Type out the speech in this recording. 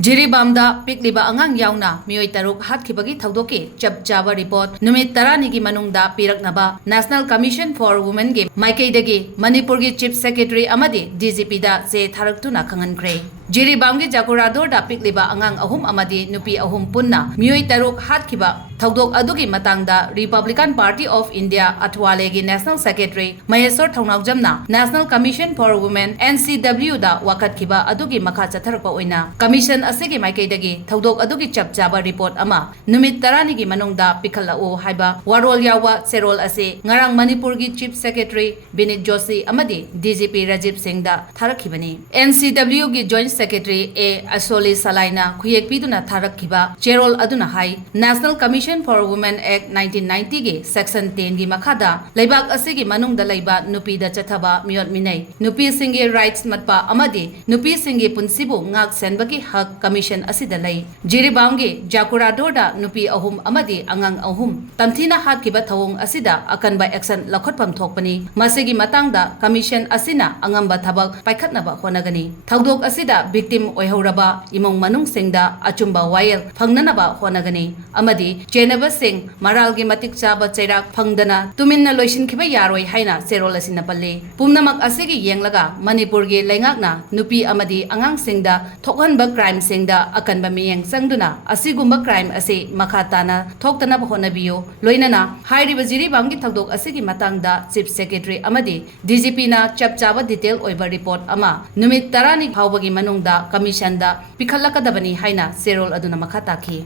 Jiribamda pikliba angang yauna mioi taruk hatkibagi Thoudokki chap chaba report Numit Nigi Manungda Piraknaba National Commission for Women ge Maikaidagi Manipur gi Chief Secretary amadi DGP da se Tharaktuna khangankre. Jiribam gi Jakurador da pikliba angang ahum amadi nupi ahum punna mioi taruk hatkiba Thoudok adugi matangda Republican Party of India Atwale gi National Secretary Maheswar Thaunagjamna National Commission for Women NCW da wakatkiba adugi makha chatharakpa oina Commission asigi Maikaidagi Thoudok adugi chap chaba report ama Numit Nigi Manungda Piraknaba haiba warol yawa serol ase ngarang Manipur gi Chief Secretary Binit Joshi amadi DGP Rajiv Singh da tharakhibani NCW gi Joint Secretary A Asoli Salaina khuyek piduna tharakhiba cherol aduna hai National Commission for Women Act 1990 gi Section 10 gi makhada leibak asigi manungda leiba nupi da chathaba miyot minai nupi singi rights matpa amadi nupi singi punsibu ngak senbagi hak Commission asida lei Jiribam gi Jakurador da nupi ahum amadi angang ahum tamthina hatkiba thawong asida akanba action lakhotpam thokpani masigi matangda Commission asina angamba thabak paikhatnaba honagani Thoudok asida victim oihoraba imong manung singda achumba wayel phangnanaba honagani amadi chenaba sing maralgi matik chaba chairak phangdana tuminna loisin khiba yaroi haina serol asina palle pumnamak asigi yenglaga Manipur gi leingakna nupi amadi angang singda thokhanba crime singda akanba miyeng sangduna asigumba crime ase makhatana thoktana honabiyo loinana hairiba Jiribam gi Thoudok asigi matangda Chief Secretary amadi DGP na chapchaba detail oiba report ama Numit Nigi phawbagi manungda Commission da pikhalakadabani haina serol aduna makhataki